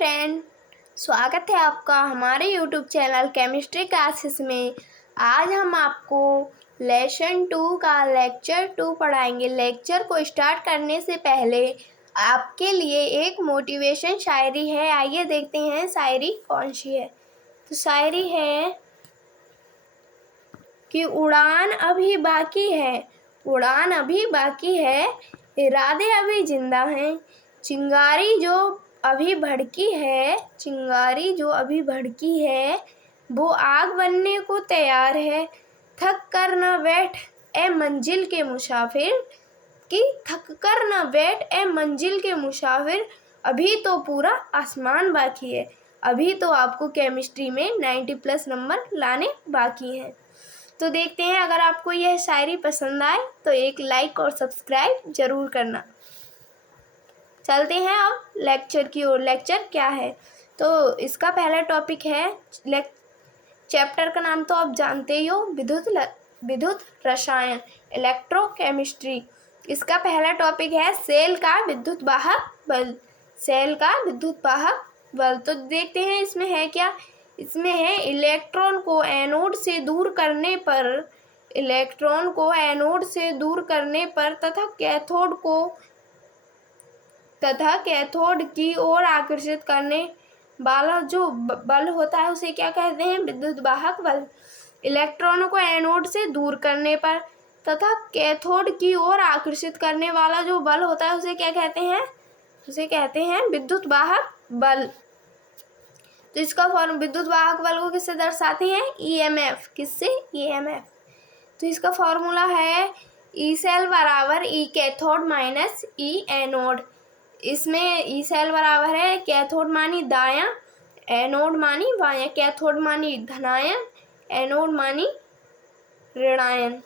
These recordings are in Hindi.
फ्रेंड, स्वागत है आपका हमारे यूट्यूब चैनल केमिस्ट्री क्लासेस में। आज हम आपको लेसन 2 का लेक्चर 2 पढ़ाएंगे। लेक्चर को स्टार्ट करने से पहले आपके लिए एक मोटिवेशन शायरी है। आइए देखते हैं शायरी कौन सी है। तो शायरी है कि उड़ान अभी बाकी है, उड़ान अभी बाकी है, इरादे अभी जिंदा हैं। चिंगारी जो अभी भड़की है, चिंगारी जो अभी भड़की है, वो आग बनने को तैयार है। थक कर न बैठ ए मंजिल के मुसाफिर, कि थक कर न बैठ ए मंजिल के मुसाफिर, अभी तो पूरा आसमान बाकी है। अभी तो आपको केमिस्ट्री में 90+ नंबर लाने बाकी हैं। तो देखते हैं, अगर आपको यह शायरी पसंद आए तो एक लाइक और सब्सक्राइब जरूर करना। चलते हैं अब लेक्चर की ओर। लेक्चर क्या है? तो इसका पहला टॉपिक है, चैप्टर का नाम तो आप जानते ही हो, विद्युत रसायन, इलेक्ट्रोकेमिस्ट्री। इसका पहला टॉपिक है सेल का विद्युत वाहक बल, सेल का विद्युत वाहक बल। तो देखते हैं इसमें है क्या। इसमें है इलेक्ट्रॉन को एनोड से दूर करने पर, इलेक्ट्रॉन को एनोड से दूर करने पर तथा कैथोड की ओर आकर्षित करने वाला जो बल होता है उसे क्या कहते हैं? विद्युत वाहक बल। इलेक्ट्रॉनों को एनोड से दूर करने पर तथा कैथोड की ओर आकर्षित करने वाला जो बल होता है उसे क्या कहते हैं? उसे कहते हैं विद्युत वाहक बल। तो इसका फॉर्म, विद्युत वाहक बल को किससे दर्शाते हैं? EMF। किससे? EMF। तो इसका फॉर्मूला है ई सेल बराबर ई कैथोड माइनस ई एनोड। इसमें ई सेल बराबर है कैथोड मानी दायां, एनोड मानी बायां। कैथोड मानी धनायन, एनोड मानी ऋणायन।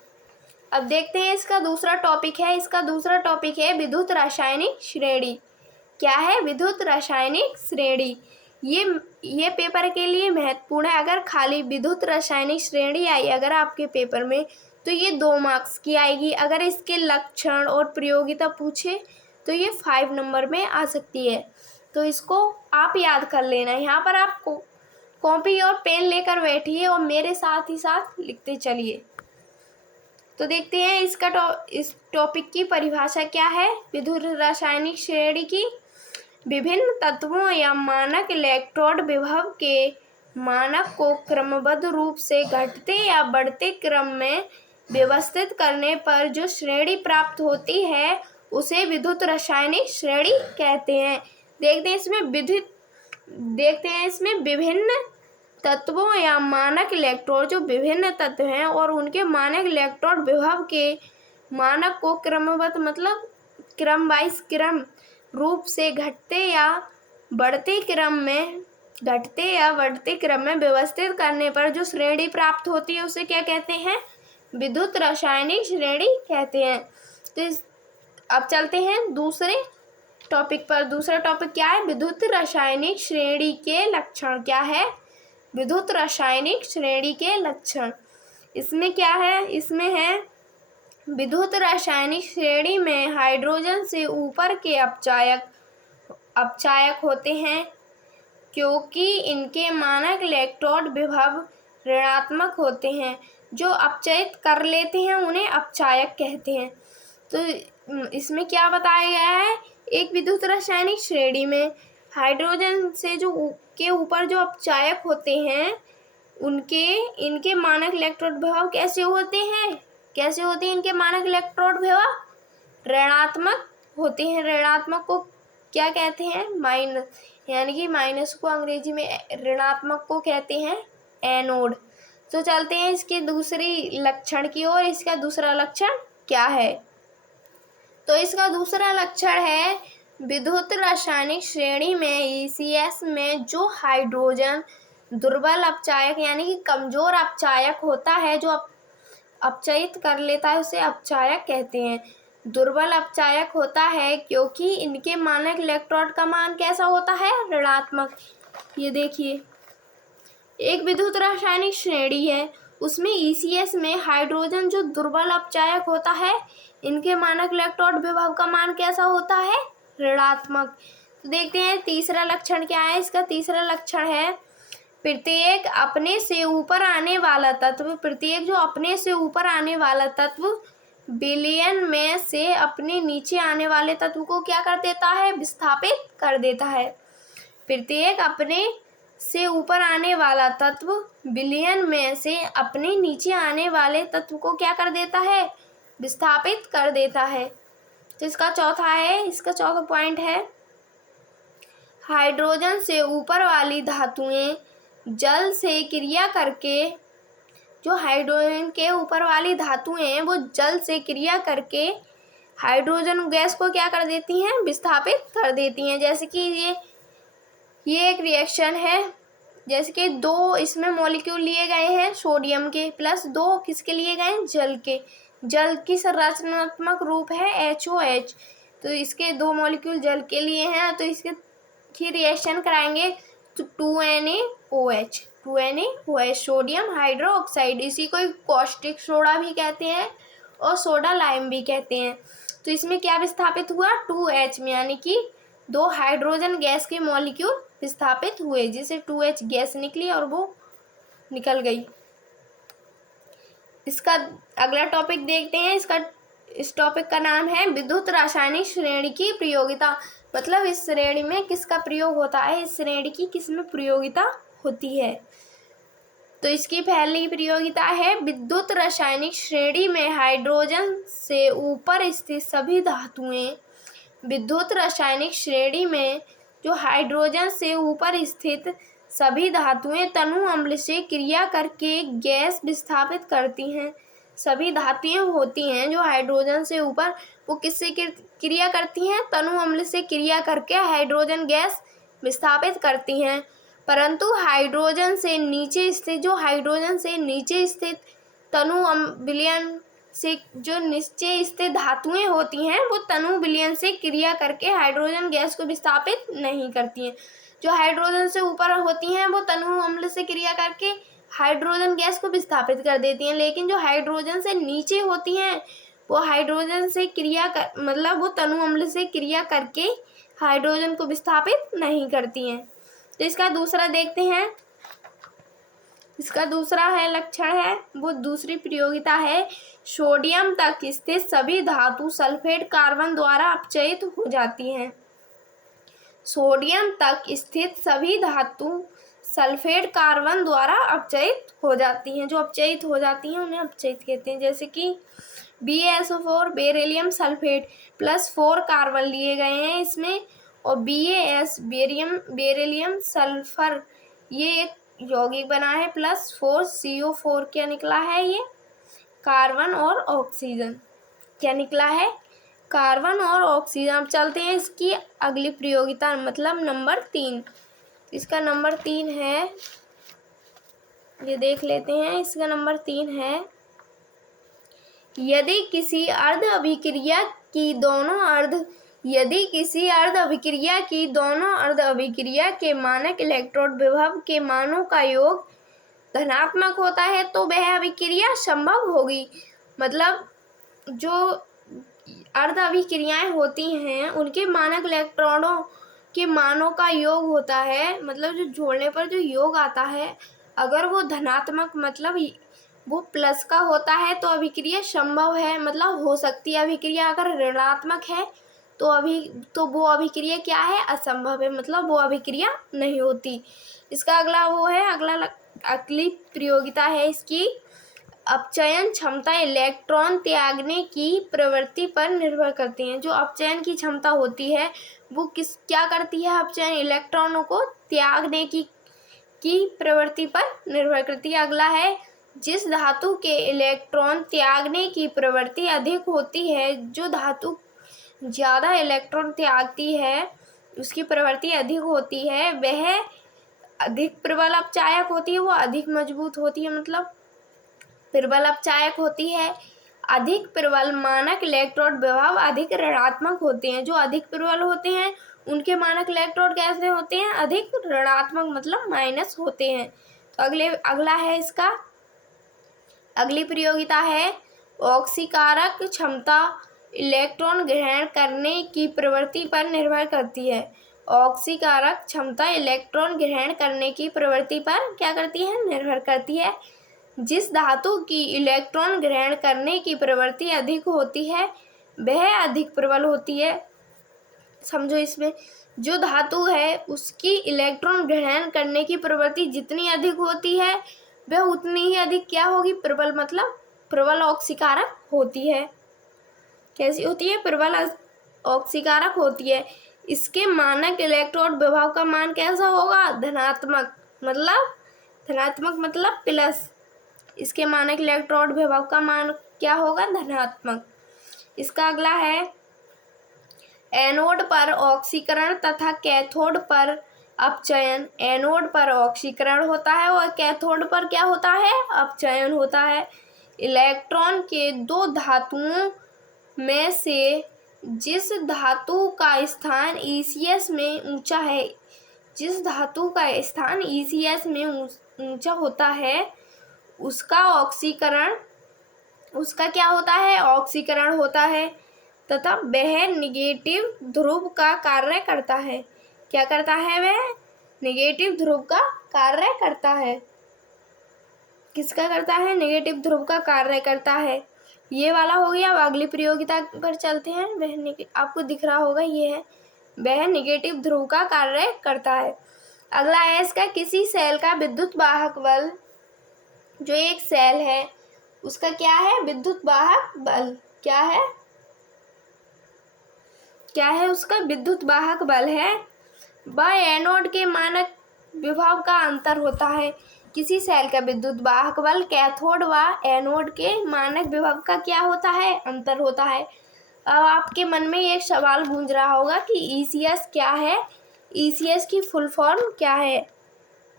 अब देखते हैं इसका दूसरा टॉपिक है। इसका दूसरा टॉपिक है विद्युत रासायनिक श्रेणी। क्या है? विद्युत रासायनिक श्रेणी। ये पेपर के लिए महत्वपूर्ण है। अगर खाली विद्युत रासायनिक श्रेणी आई अगर आपके पेपर में तो ये 2 मार्क्स की आएगी। अगर इसके लक्षण और प्रयोगिता पूछे तो ये 5 नंबर में आ सकती है। तो इसको आप याद कर लेना। यहाँ पर आप कॉपी और पेन लेकर बैठिए और मेरे साथ ही साथ लिखते चलिए। तो देखते हैं इस टॉपिक की परिभाषा क्या है। विद्युत रासायनिक श्रेणी की विभिन्न तत्वों या मानक इलेक्ट्रोड विभव के मानक को क्रमबद्ध रूप से घटते या बढ़ते क्रम में व्यवस्थित करने पर जो श्रेणी प्राप्त होती है उसे विद्युत रासायनिक श्रेणी कहते हैं। देखते हैं इसमें विभिन्न तत्वों या मानक इलेक्ट्रोड, जो विभिन्न तत्व हैं और उनके मानक इलेक्ट्रोड विभव के मानक को क्रमबद्ध मतलब क्रम वाइज क्रम रूप से घटते या बढ़ते क्रम में व्यवस्थित करने पर जो श्रेणी प्राप्त होती है उसे क्या कहते हैं? विद्युत रासायनिक श्रेणी कहते हैं। तो अब चलते हैं दूसरे टॉपिक पर। दूसरा टॉपिक क्या है? विद्युत रासायनिक श्रेणी के लक्षण। क्या है? विद्युत रासायनिक श्रेणी के लक्षण। इसमें क्या है? इसमें है विद्युत रासायनिक श्रेणी में हाइड्रोजन से ऊपर के अपचायक होते हैं क्योंकि इनके मानक इलेक्ट्रोड विभव ऋणात्मक होते हैं। जो अपचयित कर लेते हैं उन्हें अपचायक कहते हैं। तो इसमें क्या बताया गया है? एक विद्युत रासायनिक श्रेणी में हाइड्रोजन से के ऊपर जो अपचायक होते हैं इनके मानक इलेक्ट्रोड विभव कैसे होते हैं? इनके मानक इलेक्ट्रोड विभव ऋणात्मक होते हैं। ऋणात्मक को क्या कहते हैं? माइनस, यानी कि माइनस को अंग्रेजी में ऋणात्मक को कहते हैं एनोड। तो चलते हैं इसके दूसरी लक्षण की ओर। इसका दूसरा लक्षण क्या है? तो इसका दूसरा लक्षण है विद्युत रासायनिक श्रेणी में ECS में जो हाइड्रोजन दुर्बल अपचायक यानी कि कमजोर अपचायक होता है, जो अपचयित कर लेता है उसे अपचायक कहते हैं। दुर्बल अपचायक होता है क्योंकि इनके मानक इलेक्ट्रोड का मान कैसा होता है? ऋणात्मक। ये देखिए, एक विद्युत रासायनिक श्रेणी है उसमें ECS में हाइड्रोजन जो दुर्बल अपचायक होता है इनके मानक इलेक्ट्रोड विभव का मान कैसा होता है? ऋणात्मक। तो देखते हैं तीसरा लक्षण क्या है इसका। तीसरा लक्षण है प्रत्येक अपने से ऊपर आने वाला तत्व, प्रत्येक जो अपने से ऊपर आने वाला तत्व बिलियन में से अपने नीचे आने वाले तत्व को क्या कर देता है, विस्थापित कर देता है। प्रत्येक अपने से ऊपर आने वाला तत्व बिलियन में से अपने नीचे आने वाले तत्व को क्या कर देता है, विस्थापित कर देता है। तो इसका चौथा पॉइंट है हाइड्रोजन से ऊपर वाली धातुएं जल से क्रिया करके, जो हाइड्रोजन के ऊपर वाली धातुएं हैं वो जल से क्रिया करके हाइड्रोजन गैस को क्या कर देती हैं, विस्थापित कर देती हैं। जैसे कि ये एक रिएक्शन है, जैसे कि 2 इसमें मॉलिक्यूल लिए गए हैं सोडियम के, प्लस 2 किसके लिए गए हैं, जल के। जल की संरचनात्मक रूप है HOH, तो इसके 2 मॉलिक्यूल जल के लिए हैं, तो इसके की रिएक्शन कराएंगे तो 2NaOH सोडियम हाइड्रोक्साइड, इसी को कॉस्टिक सोडा भी कहते हैं और सोडा लाइम भी कहते हैं। तो इसमें क्या विस्थापित हुआ, 2H में, यानी कि 2 हाइड्रोजन गैस के मॉलिक्यूल विस्थापित हुए, जिसे 2H गैस निकली और वो निकल गई। इसका अगला टॉपिक देखते हैं। इस टॉपिक का नाम है विद्युत रासायनिक श्रेणी की प्रयोगिता। मतलब इस श्रेणी में किसका प्रयोग होता है, इस श्रेणी की किस में प्रयोगिता होती है। तो इसकी पहली प्रयोगिता है विद्युत रासायनिक श्रेणी में हाइड्रोजन से ऊपर स्थित सभी धातुएं, विद्युत रासायनिक श्रेणी में जो हाइड्रोजन से ऊपर स्थित सभी धातुएं तनु अम्ल से क्रिया करके गैस विस्थापित करती हैं। सभी धातुएं होती हैं जो हाइड्रोजन से ऊपर, वो किससे क्रिया करती हैं, तनु अम्ल से क्रिया करके हाइड्रोजन गैस विस्थापित करती हैं। परंतु हाइड्रोजन से नीचे स्थित तनु विलयन से जो नीचे स्थित धातुएं होती हैं वो तनु विलयन से क्रिया करके हाइड्रोजन गैस को विस्थापित नहीं करती हैं। जो हाइड्रोजन से ऊपर होती हैं वो तनु अम्ल से क्रिया करके हाइड्रोजन गैस को विस्थापित कर देती हैं, लेकिन जो हाइड्रोजन से नीचे होती हैं वो हाइड्रोजन से मतलब वो तनु अम्ल से क्रिया करके हाइड्रोजन को विस्थापित नहीं करती हैं। तो इसका दूसरा देखते हैं। इसका दूसरा लक्षण है, वो दूसरी प्रयोगिता है सोडियम तक स्थित सभी धातु सल्फेट कार्बन द्वारा अपचयित हो जाती हैं। सोडियम तक स्थित सभी धातु सल्फेट कार्बन द्वारा अपचयित हो जाती हैं। जो अपचयित हो जाती हैं उन्हें अपचयित कहते हैं। जैसे कि BaSO4 बेरिलियम सल्फेट +4 कार्बन लिए गए हैं इसमें, और BaS बेरिलियम सल्फर, ये एक यौगिक बना है, +4 CO4 क्या निकला है, ये कार्बन और ऑक्सीजन क्या निकला है, कार्बन और ऑक्सीजन। अब चलते हैं इसकी अगली प्रयोगिता, मतलब नंबर 3। इसका नंबर 3 है, ये देख लेते हैं। इसका नंबर 3 है यदि किसी अर्ध अभिक्रिया की दोनों अर्ध अभिक्रिया के मानक इलेक्ट्रोड विभव के मानों का योग धनात्मक होता है तो वह अभिक्रिया संभव होगी। मतलब जो अर्ध अभिक्रियाएं होती हैं उनके मानक इलेक्ट्रॉनों के मानों का योग होता है, मतलब जो जोड़ने पर जो योग आता है, अगर वो धनात्मक मतलब वो प्लस का होता है तो अभिक्रिया संभव है, मतलब हो सकती है अभिक्रिया। अगर ऋणात्मक है तो वो अभिक्रिया क्या है, असंभव है, मतलब वो अभिक्रिया नहीं होती। इसका अगली प्रयोगिता है इसकी अपचयन क्षमता इलेक्ट्रॉन त्यागने की प्रवृत्ति पर निर्भर करती है। जो अपचयन की क्षमता होती है वो क्या करती है, अपचयन इलेक्ट्रॉनों को त्यागने की प्रवृत्ति पर निर्भर करती है। अगला है जिस धातु के इलेक्ट्रॉन त्यागने की प्रवृत्ति अधिक होती है, जो धातु ज़्यादा इलेक्ट्रॉन त्यागती है उसकी प्रवृत्ति अधिक होती है, वह अधिक प्रबल अपचायक होती है, वो अधिक मजबूत होती है, मतलब प्रबल अपचायक होती है। अधिक प्रबल मानक इलेक्ट्रोड विभव अधिक ऋणात्मक होते हैं। जो अधिक प्रबल होते हैं उनके मानक इलेक्ट्रोड कैसे होते हैं, अधिक ऋणात्मक, मतलब माइनस होते हैं। तो अगला है इसका अगली प्रयोगिता है ऑक्सीकारक क्षमता इलेक्ट्रॉन ग्रहण करने की प्रवृत्ति पर निर्भर करती है। ऑक्सीकारक क्षमता इलेक्ट्रॉन ग्रहण करने की प्रवृत्ति पर क्या करती है, निर्भर करती है। जिस धातु की इलेक्ट्रॉन ग्रहण करने की प्रवृत्ति अधिक होती है वह अधिक प्रबल होती है। समझो, इसमें जो धातु है उसकी इलेक्ट्रॉन ग्रहण करने की प्रवृत्ति जितनी अधिक होती है वह उतनी ही अधिक क्या होगी, प्रबल, मतलब प्रबल ऑक्सीकारक होती है। कैसी होती है, प्रबल ऑक्सीकारक होती है। इसके मानक इलेक्ट्रोड विभव का मान कैसा होगा, धनात्मक, मतलब प्लस। इसके मानक इलेक्ट्रोड विभव का मान क्या होगा, धनात्मक। इसका अगला है एनोड पर ऑक्सीकरण तथा कैथोड पर अपचयन। एनोड पर ऑक्सीकरण होता है और कैथोड पर क्या होता है, अपचयन होता है। इलेक्ट्रॉन के दो धातुओं में से जिस धातु का स्थान ECS में ऊंचा है, जिस धातु का स्थान ECS में ऊंचा होता है उसका ऑक्सीकरण, उसका क्या होता है, ऑक्सीकरण होता है तथा वह निगेटिव ध्रुव का कार्य करता है। क्या करता है, वह निगेटिव ध्रुव का कार्य करता है। किसका करता है, नेगेटिव ध्रुव का कार्य करता है। ये वाला हो गया। अब अगली प्रयोगिता पर चलते हैं। वह आपको दिख रहा होगा, ये है, वह नेगेटिव ध्रुव का कार्य करता है। अगला है इसका, किसी सेल का विद्युत वाहक बल, जो एक सेल है उसका क्या है, विद्युत वाहक बल क्या है, उसका विद्युत वाहक बल है वह एनोड के मानक विभव का अंतर होता है। किसी सेल का विद्युत वाहक बल कैथोड व एनोड के मानक विभव का क्या होता है, अंतर होता है। अब आपके मन में एक सवाल गूंज रहा होगा कि ECS क्या है, ECS की फुल फॉर्म क्या है।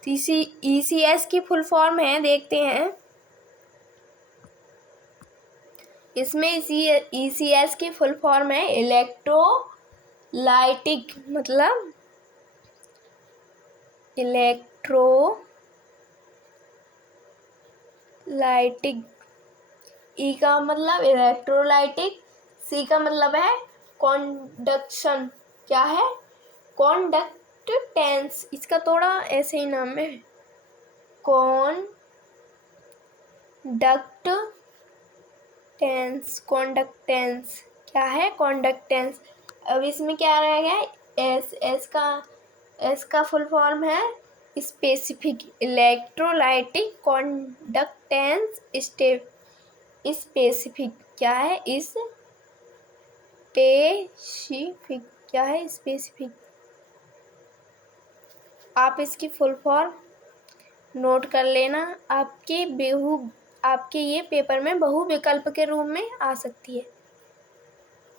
ECS की फुल फॉर्म है, देखते हैं। इसमें ECS की फुल फॉर्म है इलेक्ट्रोलाइटिक, मतलब इलेक्ट्रोलाइटिक। E का मतलब इलेक्ट्रोलाइटिक, C का मतलब है कॉन्डक्शन, क्या है, कॉन्डक्टेंस। इसका थोड़ा ऐसे ही नाम है, कॉन्डक्टेंस क्या है, कॉन्डक्टेंस। अब इसमें क्या रहेगा, S का फुल फॉर्म है स्पेसिफिक, इलेक्ट्रोलाइटिक कॉन्डक्टेंस स्पेसिफिक, क्या है, स्पेसिफिक, क्या है, स्पेसिफिक। आप इसकी फुल फॉर्म नोट कर लेना, आपके ये पेपर में बहुविकल्प के रूप में आ सकती है,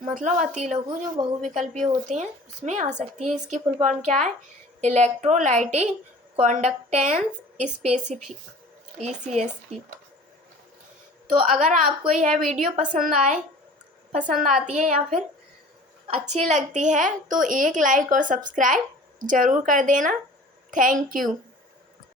मतलब अति लघु जो बहुविकल्पीय होते हैं उसमें आ सकती है। इसकी फुल फॉर्म क्या है, इलेक्ट्रोलाइटिक कॉन्डक्टेंस स्पेसिफिक, ECS की। तो अगर आपको यह वीडियो पसंद आती है या फिर अच्छी लगती है तो एक लाइक और सब्सक्राइब ज़रूर कर देना। Thank you.